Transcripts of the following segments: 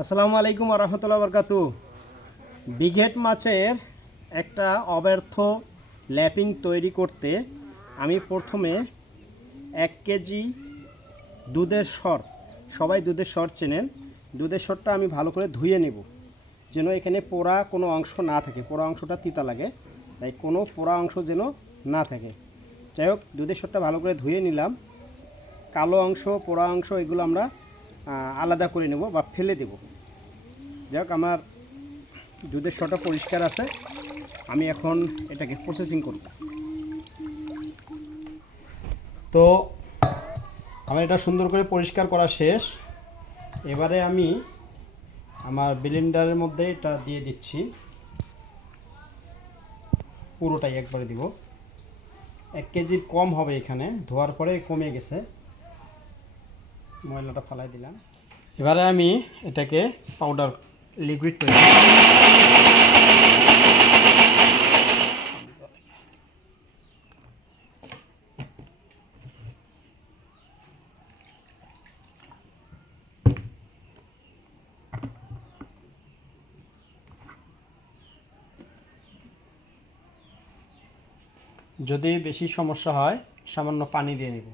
আসসালামু আলাইকুম রহমতুল্লাহ বরকাতু। বিঘেট মাছের একটা অব্যর্থ ল্যাপিং তৈরি করতে আমি প্রথমে 1 কেজি দুধের সর, সবাই দুধের সর চেনেন, দুধের সরটা আমি ভালো করে ধুয়ে নেব, যেন এখানে পোড়া কোনো অংশ না থাকে। পোড়া অংশটা তিতা লাগে, তাই কোনো পোড়া অংশ যেন না থাকে। যাই হোক, দুধের সরটা ভালো করে ধুয়ে নিলাম। কালো অংশ, পোড়া অংশ এগুলো আমরা আলাদা করে নেব বা ফেলে দেব। যাই হোক, আমার দুধের সরটা পরিষ্কার আছে। আমি এখন এটাকে প্রসেসিং করব। তো আমার এটা সুন্দর করে পরিষ্কার করা শেষ। এবারে আমি আমার ব্লেন্ডারের মধ্যে এটা দিয়ে দিচ্ছি, পুরোটাই একবারে দিব। 1 কেজির কম হবে, এখানে ধোয়ার পরে কমে গেছে, ময়লাটা ফালাই দিলাম। এবারে আমি এটাকে পাউডার লিকুইড তৈরি যদি বেশি সমস্যা হয় সামান্য পানি দিয়ে নেব।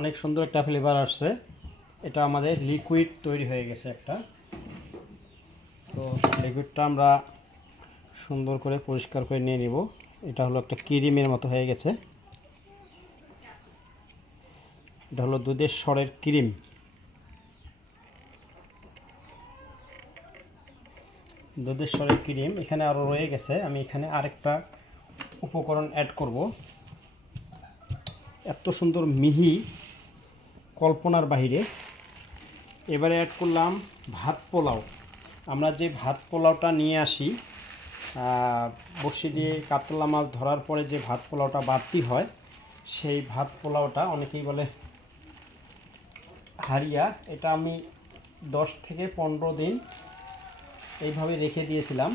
অনেক সুন্দর একটা ফ্লেভার আসছে। এটা আমাদের লিকুইড তৈরি হয়ে গেছে একটা। তো লিকুইডটা আমরা সুন্দর করে পরিষ্কার করে নিয়ে নিব। এটা হলো একটা ক্রিমের মতো হয়ে গেছে। এটা হলো দুধের সরের ক্রিম। দুধের সরের ক্রিম এখানে আরও রয়ে গেছে। আমি এখানে আরেকটা উপকরণ অ্যাড করব। এত সুন্দর মিহি, কল্পনার বাইরে। এবারে অ্যাড করলাম ভাত পোলাও। আমরা যে ভাত পোলাওটা নিয়ে আসি, বড়শি দিয়ে কাতলা মাছ ধরার পরে যে ভাত পোলাওটা বাড়তি হয়, সেই ভাত পোলাওটা অনেকেই বলে হারিয়া। এটা আমি 10 থেকে 15 দিন এইভাবে রেখে দিয়েছিলাম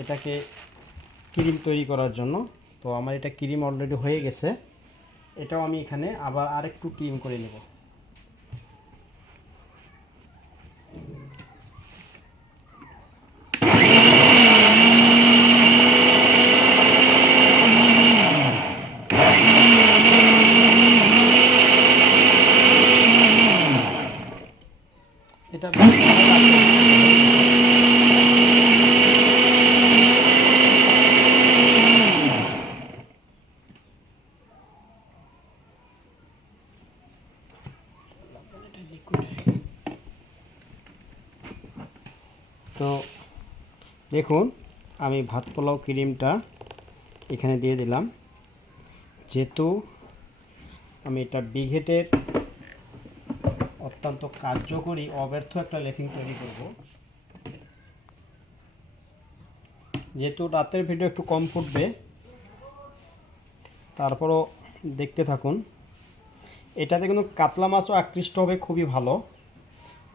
এটাকে ক্রিম তৈরি করার জন্য। তো আমার এটা ক্রিম অলরেডি হয়ে গেছে। এটাও আমি এখানে আবার আরেকটু ক্রিম করে নেব। এটা তো দেখুন, আমি ভাত পোলাও ক্রিমটা এখানে দিয়ে দিলাম। যেহেতু আমি এটা বিঘেটের অত্যন্ত কার্যকরী অব্যর্থ একটা লেপিং তৈরি করব, যেহেতু রাতের ভিডিও একটু কম ফুটবে, তারপরও দেখতে থাকুন। এটাতে কিন্তু কাতলা মাছও আকৃষ্ট হবে খুবই ভালো,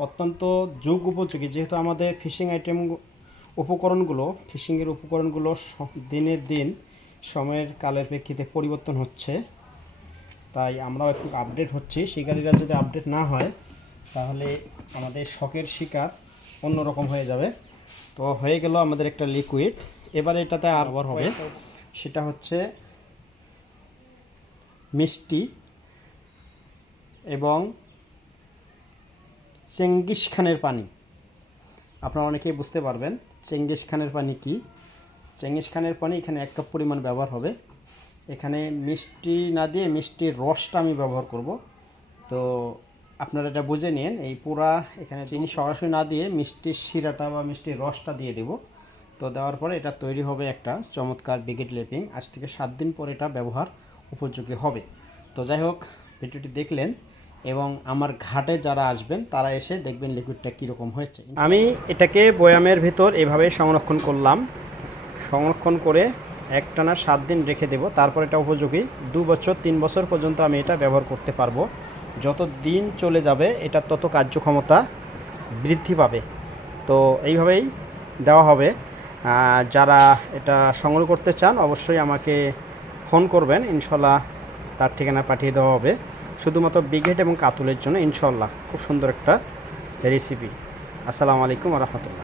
অত্যন্ত যুগ উপযোগী। যেহেতু আমাদের ফিশিং আইটেম উপকরণগুলো, ফিশিংয়ের উপকরণগুলো দিনের দিন সময়ের কালের প্রেক্ষিতে পরিবর্তন হচ্ছে, তাই আমরাও একটু আপডেট হচ্ছি। শিকারীরা যদি আপডেট না হয় তাহলে আমাদের শখের শিকার অন্যরকম হয়ে যাবে। তো হয়ে গেল আমাদের একটা লিকুইড। এবারে এটাতে আবার হবে, সেটা হচ্ছে মিষ্টি এবং চেঙ্গিস খানের পানি। আপনারা অনেকেই বুঝতে পারবেন চেঙ্গিস খানের পানি কি। চেঙ্গিস খানের পানি এখানে 1 কাপ পরিমাণ ব্যবহার হবে। এখানে মিষ্টি না দিয়ে মিষ্টির রসটা আমি ব্যবহার করব। তো আপনারা এটা বুঝে নিন। এই পুরা এখানে চিনি সরাসরি না দিয়ে মিষ্টির শিরাটা বা মিষ্টির রসটা দিয়ে দেব। তো দেওয়ার পরে এটা তৈরি হবে একটা চমৎকার বিঘেট লেপিং। আজ থেকে 7 দিন পরে এটা ব্যবহার উপযোগী হবে। তো যাই হোক, ভিডিওটি দেখলেন এবং আমার ঘাটে যারা আসবেন তারা এসে দেখবেন লিকুইডটা কীরকম হয়েছে। আমি এটাকে বয়ামের ভিতর এভাবে সংরক্ষণ করলাম। সংরক্ষণ করে একটানা 7 দিন রেখে দেব। তারপর এটা উপযোগী 2 বছর 3 বছর পর্যন্ত আমি এটা ব্যবহার করতে পারবো। যত দিন চলে যাবে এটা তত কার্যক্ষমতা বৃদ্ধি পাবে। তো এইভাবেই দেওয়া হবে। যারা এটা সংগ্রহ করতে চান অবশ্যই আমাকে ফোন করবেন, ইনশাল্লাহ তার ঠিকানা পাঠিয়ে দেওয়া হবে শুধুমাত্র ব্রিগেড এবং কাতলের জন্য। ইনশাল্লাহ খুব সুন্দর একটা রেসিপি। আসসালামু আলাইকুম ওয়া রাহমাতুল্লাহ।